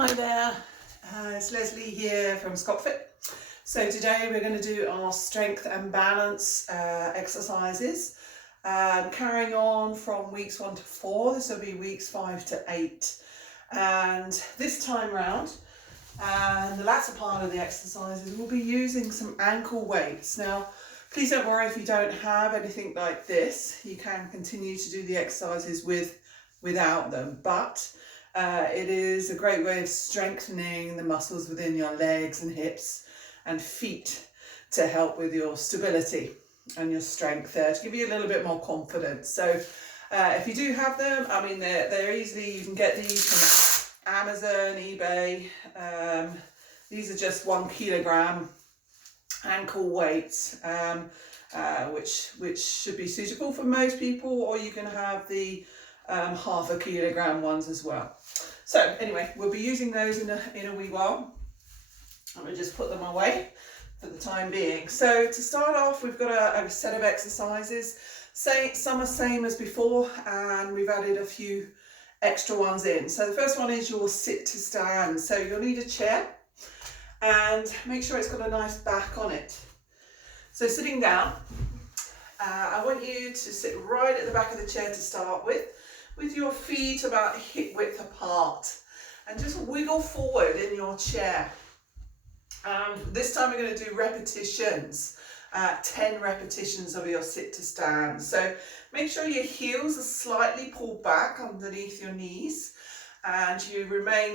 Hi there, it's Leslie here from ScotFit. So today we're going to do our strength and balance exercises, carrying on from weeks 1 to 4. This will be weeks 5 to 8. And this time round, the latter part of the exercises, we'll be using some ankle weights. Now, please don't worry if you don't have anything like this. You can continue to do the exercises without them, but it is a great way of strengthening the muscles within your legs and hips and feet to help with your stability and your strength there, to give you a little bit more confidence. So if you do have them, I mean, they're easily, you can get these from Amazon, eBay. These are just 1 kilogram ankle weights, which should be suitable for most people, or you can have the half a kilogram ones as well. So anyway, we'll be using those in a wee while. I'm going to just put them away for the time being. So to start off, we've got a set of exercises. Some are same as before, and we've added a few extra ones in. So the first one is your sit to stand. So you'll need a chair and make sure it's got a nice back on it. So sitting down, I want you to sit right at the back of the chair to start with your feet about hip width apart, and just wiggle forward in your chair. This time we're going to do repetitions, 10 repetitions of your sit to stand. So make sure your heels are slightly pulled back underneath your knees, and your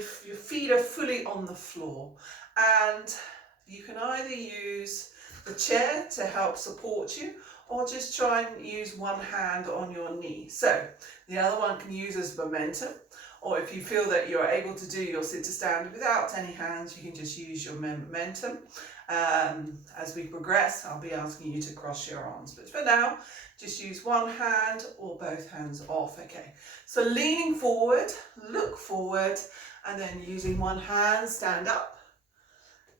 feet are fully on the floor. And you can either use the chair to help support you, or just try and use one hand on your knee. So the other one can use as momentum, or if you feel that you're able to do your sit to stand without any hands, you can just use your momentum. As we progress, I'll be asking you to cross your arms, but for now, just use one hand or both hands off. Okay, so leaning forward, look forward, and then using one hand, stand up,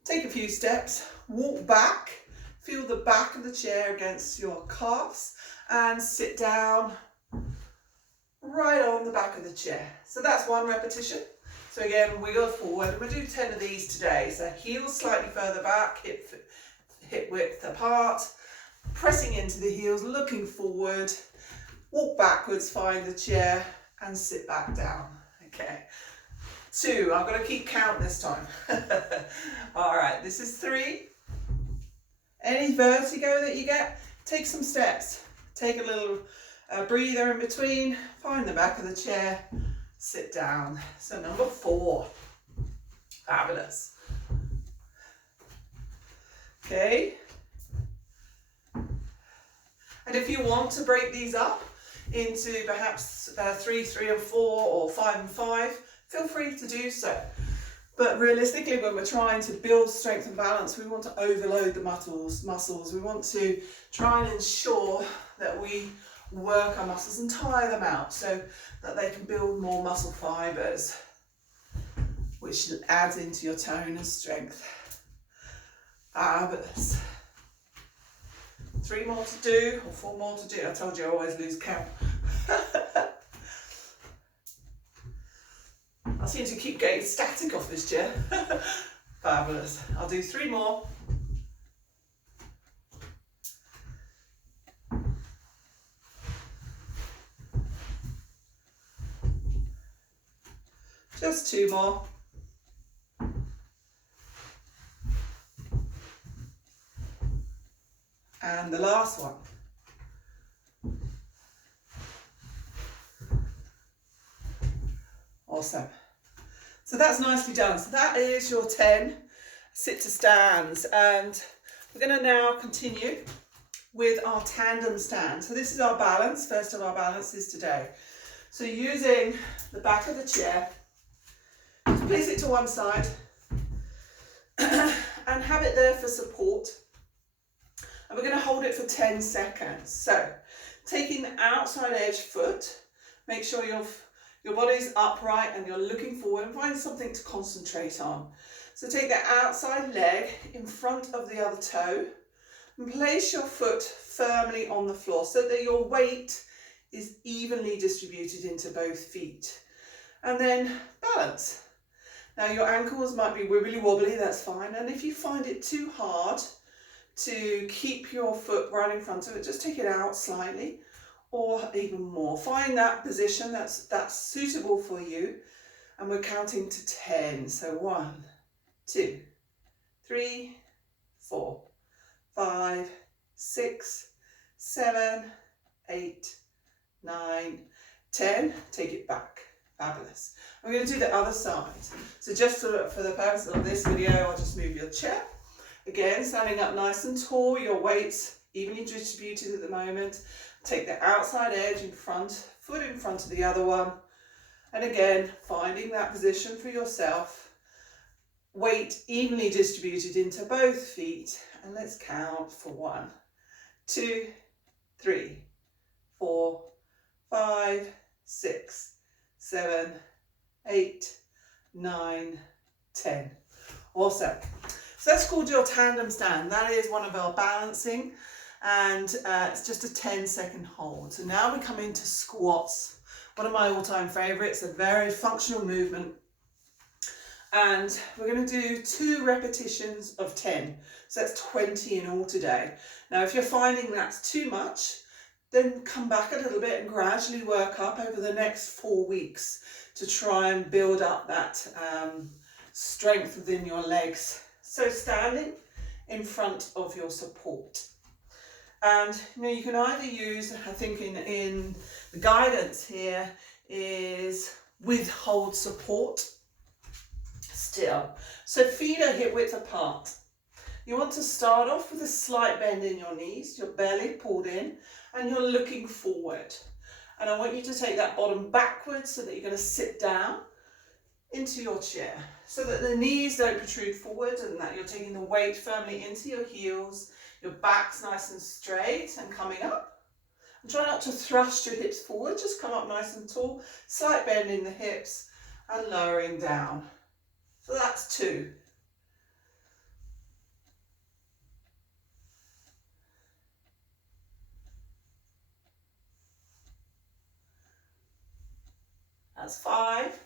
take a few steps, walk back, feel the back of the chair against your calves, and sit down right on the back of the chair. So that's one repetition. So again, wiggle forward, and we'll do 10 of these today. So heels slightly further back, hip width apart, pressing into the heels, looking forward, walk backwards, find the chair, and sit back down. Okay. 2, I'm going to keep count this time. All right, this is 3. Any vertigo that you get, take some steps. Take a little breather in between, find the back of the chair, sit down. So number 4. Fabulous. Okay. And if you want to break these up into perhaps 3, 3 and 4, or 5 and 5, feel free to do so. But realistically, when we're trying to build strength and balance, we want to overload the muscles. We want to try and ensure that we work our muscles and tire them out so that they can build more muscle fibers, which adds into your tone and strength. Fabulous. 3 more to do, or 4 more to do. I told you I always lose count. I seem to keep getting static off this chair. Fabulous. I'll do 3 more. Just 2 more. And the last one. Awesome. So that's nicely done. So that is your 10 sit to stands, and we're going to now continue with our tandem stand. So this is our balance, first of our balances today. So using the back of the chair, just place it to one side and have it there for support. And we're going to hold it for 10 seconds. So taking the outside edge foot, make sure your body's upright and you're looking forward, and find something to concentrate on. So take the outside leg in front of the other toe and place your foot firmly on the floor so that your weight is evenly distributed into both feet. And then balance. Now your ankles might be wibbly wobbly, that's fine. And if you find it too hard to keep your foot right in front of it, just take it out slightly or even more. Find that position that's suitable for you. And we're counting to 10. So 1, 2, 3, 4, 5, 6, 7, 8, 9, 10. Take it back. Fabulous. I'm going to do the other side. So just for the purpose of this video, I'll just move your chair. Again, standing up nice and tall, your weights evenly distributed at the moment. Take the outside edge in front, foot in front of the other one. And again, finding that position for yourself. Weight evenly distributed into both feet. And let's count for 1, 2, 3, 4, 5, 6, 7, 8, 9, 10. Awesome. So that's called your tandem stand. That is one of our balancing, and it's just a 10-second hold. So now we come into squats. One of my all-time favorites, a very functional movement. And we're going to do 2 repetitions of 10. So that's 20 in all today. Now, if you're finding that's too much, then come back a little bit and gradually work up over the next 4 weeks to try and build up that strength within your legs. So standing in front of your support. And you can either use, I think in the guidance here is with hold support still. So feet are hip width apart. You want to start off with a slight bend in your knees, your belly pulled in, and you're looking forward. And I want you to take that bottom backwards so that you're going to sit down into your chair so that the knees don't protrude forward and that you're taking the weight firmly into your heels, your back's nice and straight and coming up. And try not to thrust your hips forward, just come up nice and tall, slight bend in the hips and lowering down. So that's 2. That's 5.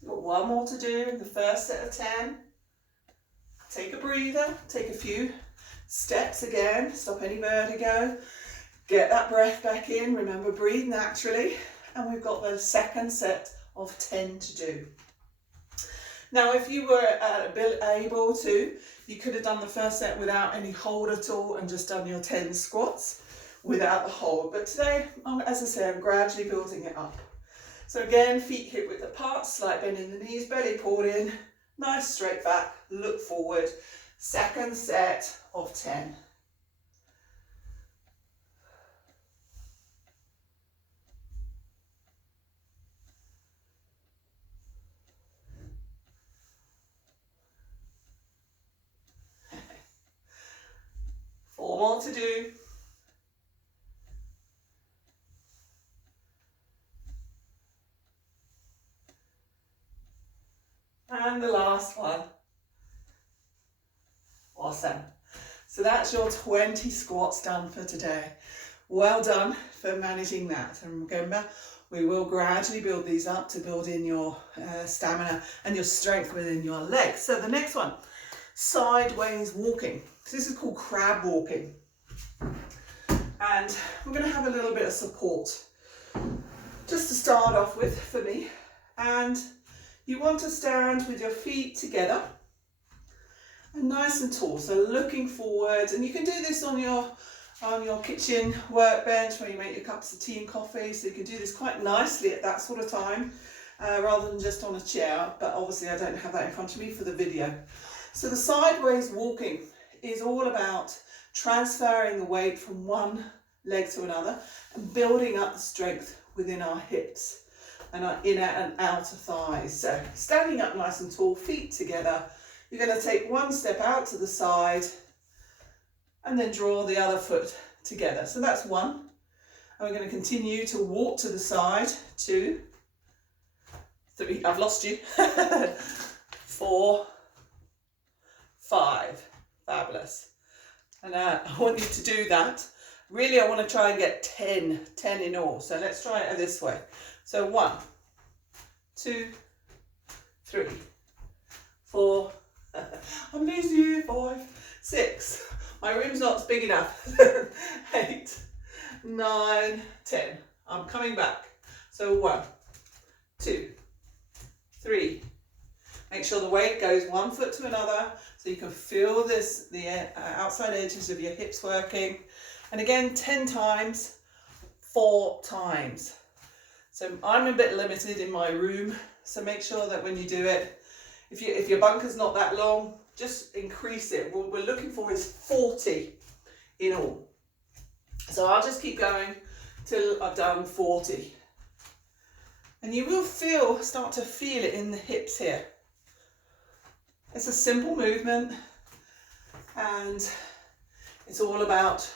You've got 1 more to do in the first set of 10. Take a breather, take a few steps again, stop any vertigo, get that breath back in, remember breathe naturally, and we've got the second set of 10 to do. Now if you were able to, you could have done the first set without any hold at all and just done your 10 squats without the hold, but today, as I say, I'm gradually building it up. So again, feet hip width apart, slight bend in the knees, belly pulled in, nice straight back, look forward. Second set of 10. Four more to do. And the last one. Awesome. So that's your 20 squats done for today. Well done for managing that. And remember, we will gradually build these up to build in your stamina and your strength within your legs. So the next one, sideways walking. So this is called crab walking. And we're going to have a little bit of support just to start off with for me. And you want to stand with your feet together and nice and tall, so looking forward. And you can do this on your kitchen workbench where you make your cups of tea and coffee, so you can do this quite nicely at that sort of time rather than just on a chair, but obviously I don't have that in front of me for the video. So the sideways walking is all about transferring the weight from one leg to another and building up the strength within our hips and our inner and outer thighs. So standing up nice and tall, feet together, you're going to take one step out to the side and then draw the other foot together. So that's 1. And we're going to continue to walk to the side. 2, 3, I've lost you. 4, 5. Fabulous. And I want you to do that. Really, I want to try and get 10 in all. So let's try it this way. So 1, 2, 3, 4, I'm losing you, 5, 6, my room's not big enough, 8, 9, 10, I'm coming back. So 1, 2, 3, make sure the weight goes one foot to another so you can feel this, the outside edges of your hips working. And again, 10 times, 4 times. So I'm a bit limited in my room, so make sure that when you do it, if your bunker's not that long, just increase it. What we're looking for is 40 in all. So I'll just keep going till I've done 40. And you will start to feel it in the hips here. It's a simple movement and it's all about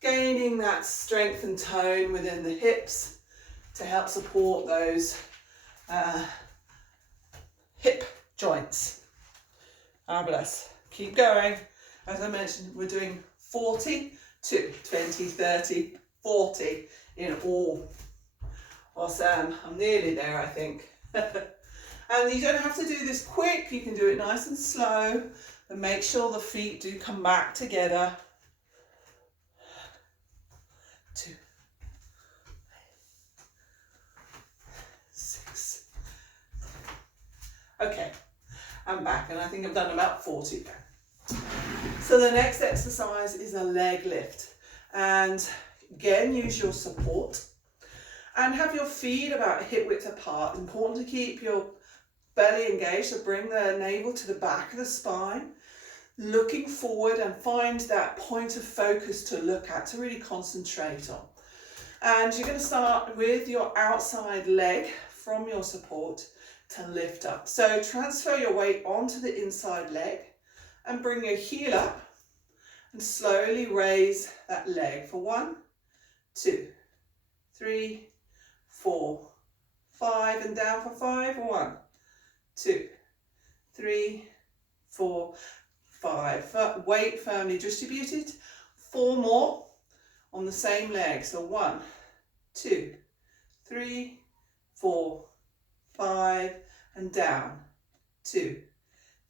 gaining that strength and tone within the hips to help support those hip joints. Fabulous. Keep going. As I mentioned, we're doing 40 to 20, 30, 40 in all. Awesome. I'm nearly there, I think. And you don't have to do this quick. You can do it nice and slow, but make sure the feet do come back together. 2, 6. Okay, I'm back, and I think I've done about 40 there. So the next exercise is a leg lift, and again, use your support and have your feet about hip width apart. Important to keep your belly engaged, so bring the navel to the back of the spine, looking forward, and find that point of focus to look at, to really concentrate on. And you're going to start with your outside leg from your support to lift up. So transfer your weight onto the inside leg and bring your heel up and slowly raise that leg for 1, 2, 3, 4, 5, and down for 5. 1, 2, 3, 4, 5. Weight firmly distributed. 4 more on the same leg. So 1, 2, 3, 4, 5, and down. 2,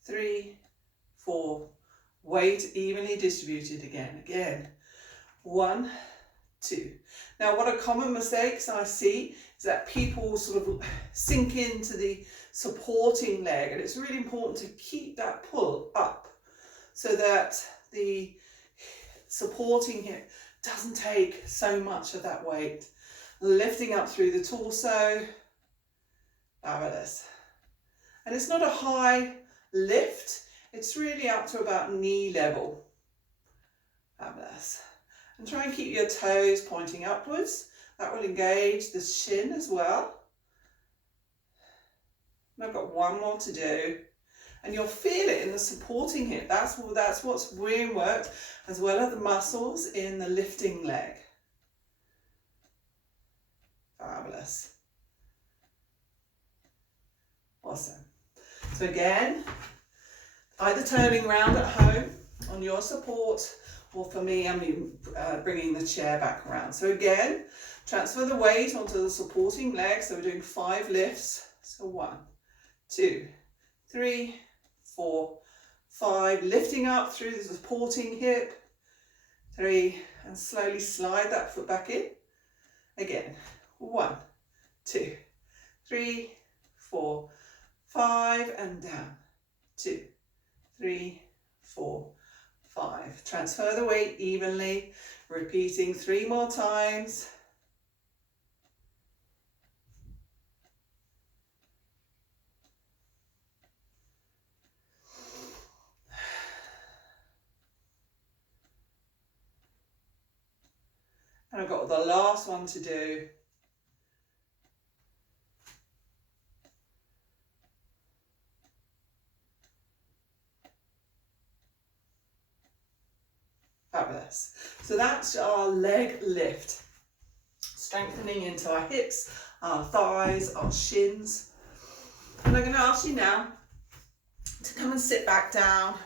3, 4. Weight evenly distributed again. 1, 2. Now, what are common mistakes I see is that people sort of sink into the supporting leg, and it's really important to keep that pull up so that the supporting hip doesn't take so much of that weight. Lifting up through the torso. Fabulous. And it's not a high lift, it's really up to about knee level. Fabulous. And try and keep your toes pointing upwards. That will engage the shin as well. And I've got 1 more to do. And you'll feel it in the supporting hip. That's what's being worked, as well as the muscles in the lifting leg. Fabulous. Awesome. So again, either turning round at home on your support, or for me, I'm bringing the chair back around. So again, transfer the weight onto the supporting leg. So we're doing 5 lifts. So 1, 2, 3, 4, 5. Lifting up through the supporting hip. 3, and slowly slide that foot back in. Again, 1, 2, 3, 4, 5, and down. 2, 3, 4, 5. Transfer the weight evenly, repeating 3 more times. And I've got the last one to do. Fabulous. So that's our leg lift. Strengthening into our hips, our thighs, our shins. And I'm going to ask you now to come and sit back down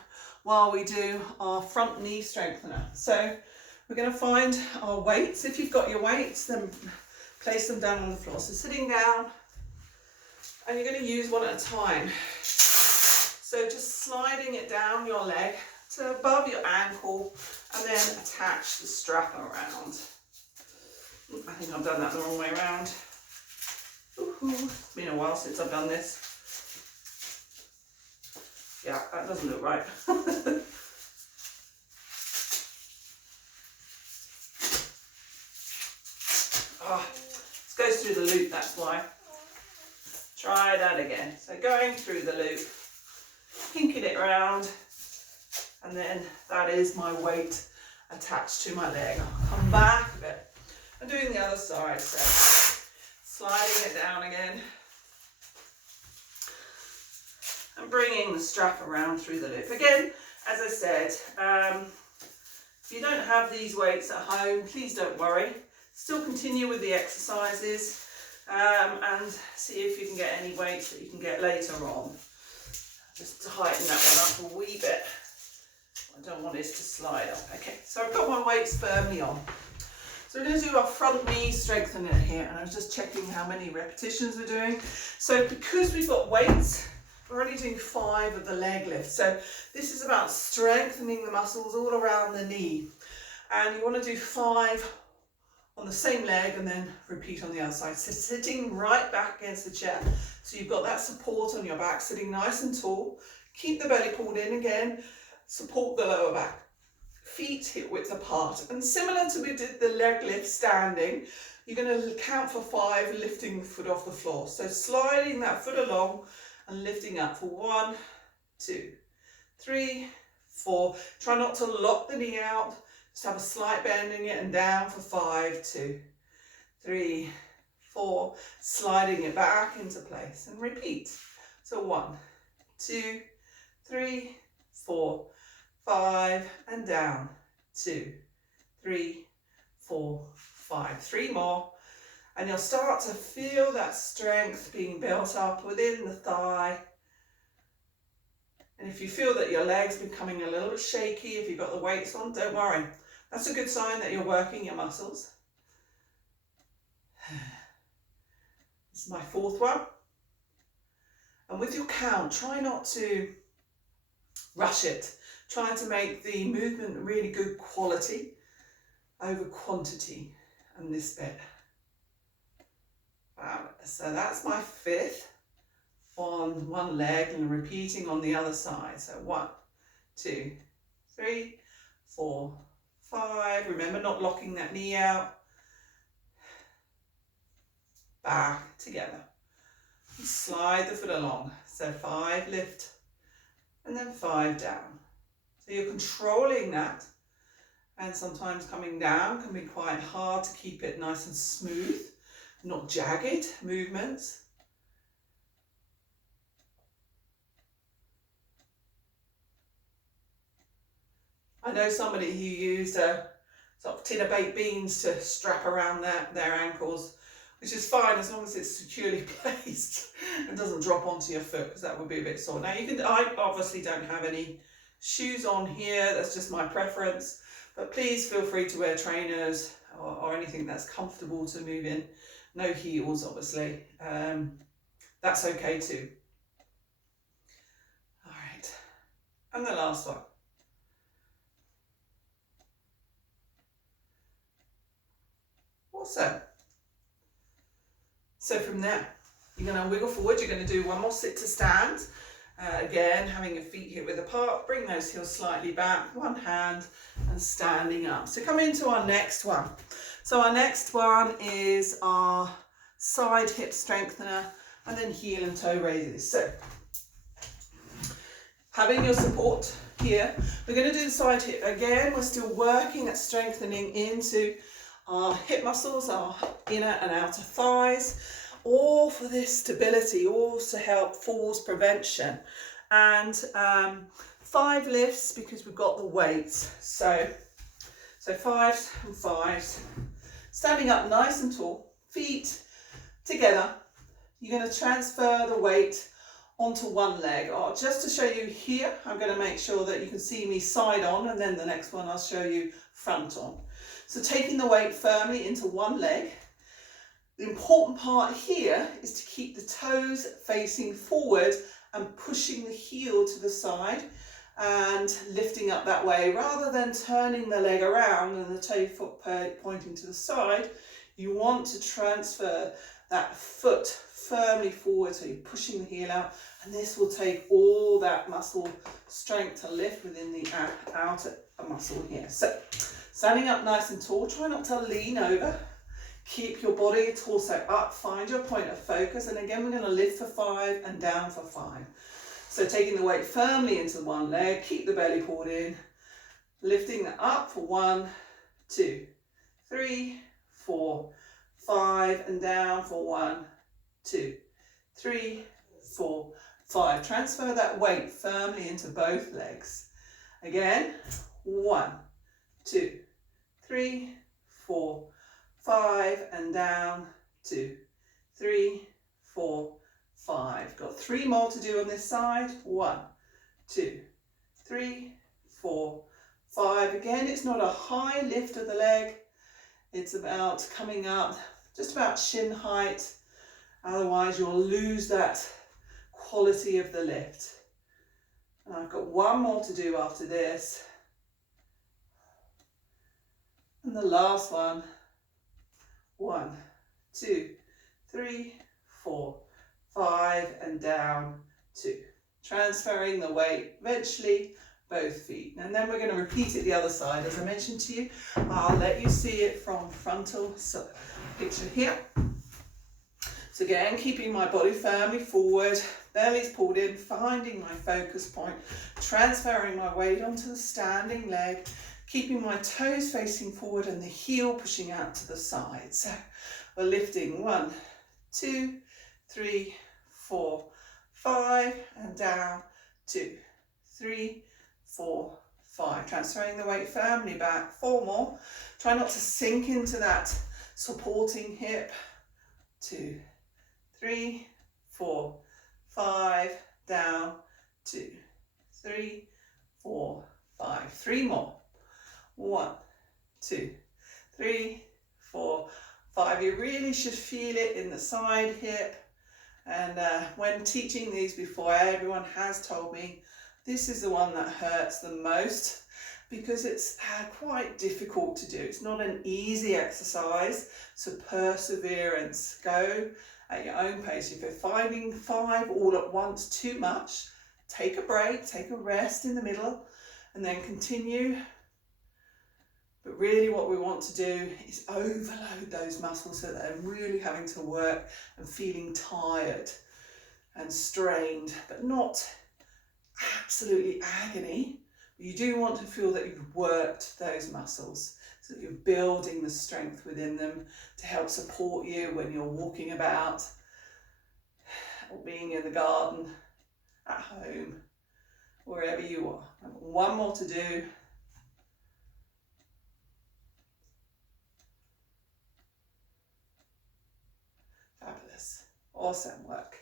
while we do our front knee strengthener. So we're going to find our weights. If you've got your weights, then place them down on the floor. So sitting down, and you're going to use one at a time. So just sliding it down your leg to above your ankle and then attach the strap around. I think I've done that the wrong way around. It's been a while since I've done this. Yeah, that doesn't look right. This goes through the loop, that's why. Try that again. So going through the loop, kinking it around, and then that is my weight attached to my leg. I'll come back a bit. I'm doing the other side, so sliding it down again. And bringing the strap around through the loop. Again, as I said, if you don't have these weights at home, please don't worry. Still continue with the exercises and see if you can get any weights that you can get later on. Just to heighten that one up a wee bit. I don't want this to slide up. Okay, so I've got my weights firmly on. So we're going to do our front knee strengthening here, and I was just checking how many repetitions we're doing. So because we've got weights, we're only doing 5 of the leg lift. So this is about strengthening the muscles all around the knee. And you want to do 5 on the same leg and then repeat on the other side. So sitting right back against the chair. So you've got that support on your back, sitting nice and tall. Keep the belly pulled in again. Support the lower back. Feet hip width apart. And similar to we did the leg lift standing, you're going to count for 5, lifting the foot off the floor. So sliding that foot along and lifting up for 1, 2, 3, 4. Try not to lock the knee out. Just have a slight bend in it and down for 5, 2, 3, 4. Sliding it back into place and repeat. So 1, 2, 3, 4, 5 and down. 2, 3, 4, 5. 3 more. And you'll start to feel that strength being built up within the thigh. And if you feel that your leg's becoming a little bit shaky, if you've got the weights on, don't worry. That's a good sign that you're working your muscles. This is my 4th one. And with your count, try not to rush it. Try to make the movement really good quality over quantity and this bit. So that's my 5th on one leg and repeating on the other side. So 1, 2, 3, 4, 5. Remember not locking that knee out. Back together. And slide the foot along. So 5 lift and then 5 down. So you're controlling that. And sometimes coming down can be quite hard to keep it nice and smooth. Not jagged movements. I know somebody who used a sort of tin of baked beans to strap around their ankles, which is fine as long as it's securely placed and doesn't drop onto your foot, because that would be a bit sore. Now I obviously don't have any shoes on here, that's just my preference, but please feel free to wear trainers or anything that's comfortable to move in. No heels, obviously. That's okay too. All right, and the last one. Awesome. So from there, you're going to wiggle forward. You're going to do one more sit to stand. Again, having your feet hip width apart. Bring those heels slightly back. One hand and standing up. So come into our next one. So our next one is our side hip strengthener and then heel and toe raises. So having your support here, we're going to do the side hip. Again, we're still working at strengthening into our hip muscles, our inner and outer thighs, all for this stability, all to help falls prevention. And 5 lifts because we've got the weights. So 5s and 5s. Standing up nice and tall, feet together. You're going to transfer the weight onto one leg. Just to show you here, I'm going to make sure that you can see me side on, and then the next one I'll show you front on. So taking the weight firmly into one leg. The important part here is to keep the toes facing forward and pushing the heel to the side and lifting up that way, rather than turning the leg around and the toe foot pointing to the side. You want to transfer that foot firmly forward, so you're pushing the heel out, and this will take all that muscle strength to lift within the outer muscle here. So standing up nice and tall, try not to lean over. Keep your body, torso up, find your point of focus, and again we're going to lift for 5 and down for 5. So taking the weight firmly into one leg, keep the belly pulled in, lifting that up for 1, 2, 3, 4, 5, and down for 1, 2, 3, 4, 5. Transfer that weight firmly into both legs. Again, 1, 2, 3, 4, 5, and down, 2, 3, 4, 5. Got 3 more to do on this side. 1, 2, 3, 4, 5. Again, it's not a high lift of the leg. It's about coming up just about shin height. Otherwise, you'll lose that quality of the lift. And I've got 1 more to do after this. And the last one. 1, 2, 3, 4, 5, and down, 2. Transferring the weight, eventually both feet. And then we're going to repeat it the other side. As I mentioned to you, I'll let you see it from frontal picture here. So again, keeping my body firmly forward, belly's pulled in, finding my focus point, transferring my weight onto the standing leg, keeping my toes facing forward and the heel pushing out to the side. So we're lifting 1, 2, 3, 4, 5, and down, 2, 3, 4, 5. Transferring the weight firmly back. 4 more. Try not to sink into that supporting hip. 2, 3, 4, 5, down, 2, 3, 4, 5. 3 more. 1, 2, 3, 4, 5. You really should feel it in the side hip. And when teaching these before, everyone has told me this is the one that hurts the most, because it's quite difficult to do. It's not an easy exercise, so perseverance. Go at your own pace. If you're finding 5 all at once too much, take a break, take a rest in the middle, and then continue. But really what we want to do is overload those muscles so that they're really having to work and feeling tired and strained, but not absolutely agony. You do want to feel that you've worked those muscles, so that you're building the strength within them to help support you when you're walking about, or being in the garden, at home, wherever you are. 1 more to do. Fabulous. Awesome work.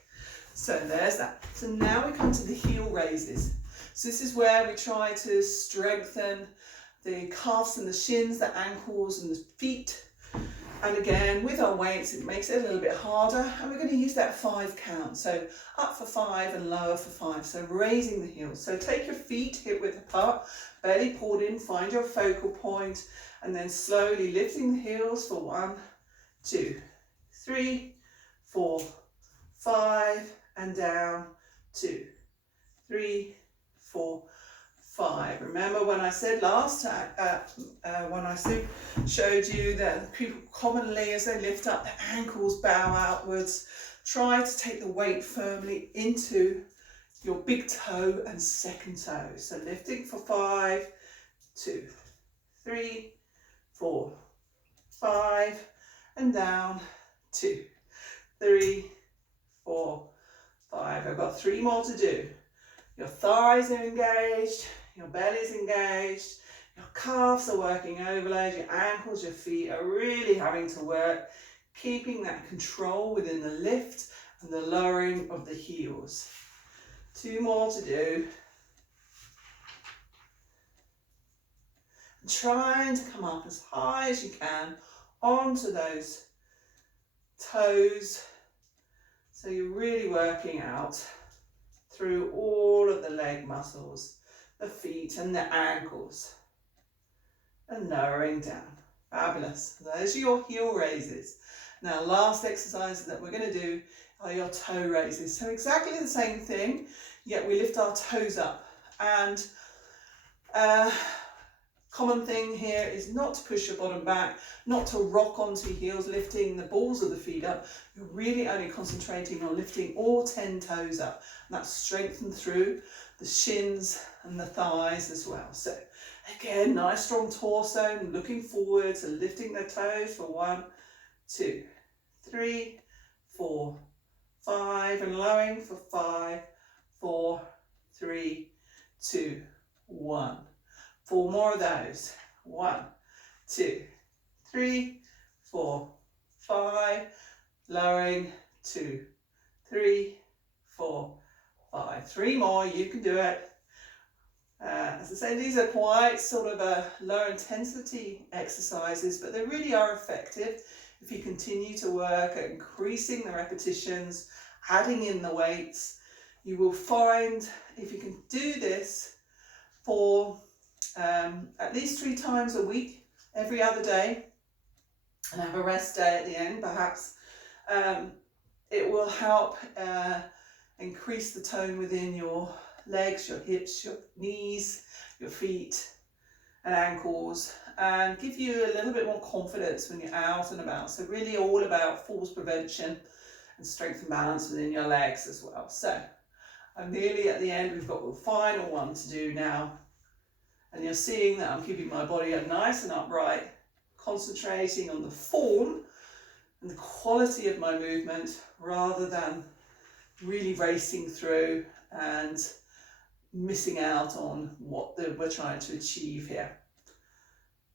So there's that. So now we come to the heel raises. So this is where we try to strengthen the calves and the shins, the ankles and the feet. And again, with our weights, it makes it a little bit harder. And we're going to use that 5 count. So up for 5 and lower for 5. So raising the heels. So take your feet hip width apart, belly pulled in, find your focal point, and then slowly lifting the heels for 1, 2, 3, 4, 5, and down, 2, 3, 4, 5. Remember when I said last time, showed you that people commonly, as they lift up, their ankles bow outwards. Try to take the weight firmly into your big toe and second toe. So lifting for 5, 2, 3, 4, 5, and down, 2, 3, 4, 5. I've got 3 more to do. Your thighs are engaged, your belly's engaged, your calves are working overload, your ankles, your feet are really having to work, keeping that control within the lift and the lowering of the heels. 2 more to do. Trying to come up as high as you can onto those toes. So you're really working out through all of the leg muscles, the feet and the ankles, and lowering down. Fabulous. Those are your heel raises. Now, last exercise that we're going to do are your toe raises. So exactly the same thing, yet we lift our toes up. And common thing here is not to push your bottom back, not to rock onto your heels, lifting the balls of the feet up. You're really only concentrating on lifting all 10 toes up. And that's strengthened through the shins and the thighs as well. So again, nice strong torso, looking forward, so lifting the toes for 1, 2, 3, 4, 5, and lowering for 5, 4, 3, 2, 1. 4 more of those. 1, 2, 3, 4, 5, lowering, 2, 3, 4, 5. 3 more, you can do it. As I say, these are quite sort of low intensity exercises, but they really are effective if you continue to work at increasing the repetitions, adding in the weights. You will find if you can do this for at least 3 times a week, every other day, and have a rest day at the end perhaps, it will help increase the tone within your legs, your hips, your knees, your feet and ankles, and give you a little bit more confidence when you're out and about. So really all about falls prevention and strength and balance within your legs as well. So I'm nearly at the end. We've got the final one to do now. And you're seeing that I'm keeping my body up nice and upright, concentrating on the form and the quality of my movement rather than really racing through and missing out on what we're trying to achieve here.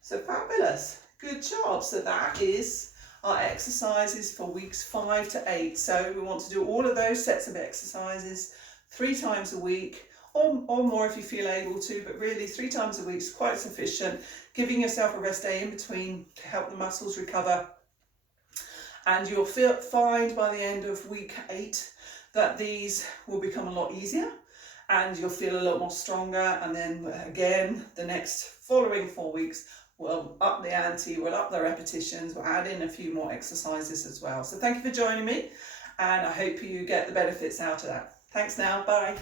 So fabulous, good job. So that is our exercises for weeks 5 to 8. So we want to do all of those sets of exercises 3 times a week, or more if you feel able to, but really 3 times a week is quite sufficient. Giving yourself a rest day in between to help the muscles recover. And you'll find by the end of week 8 that these will become a lot easier and you'll feel a lot more stronger. And then again, the next following 4 weeks, we'll up the ante, we'll up the repetitions, we'll add in a few more exercises as well. So thank you for joining me, and I hope you get the benefits out of that. Thanks now, bye.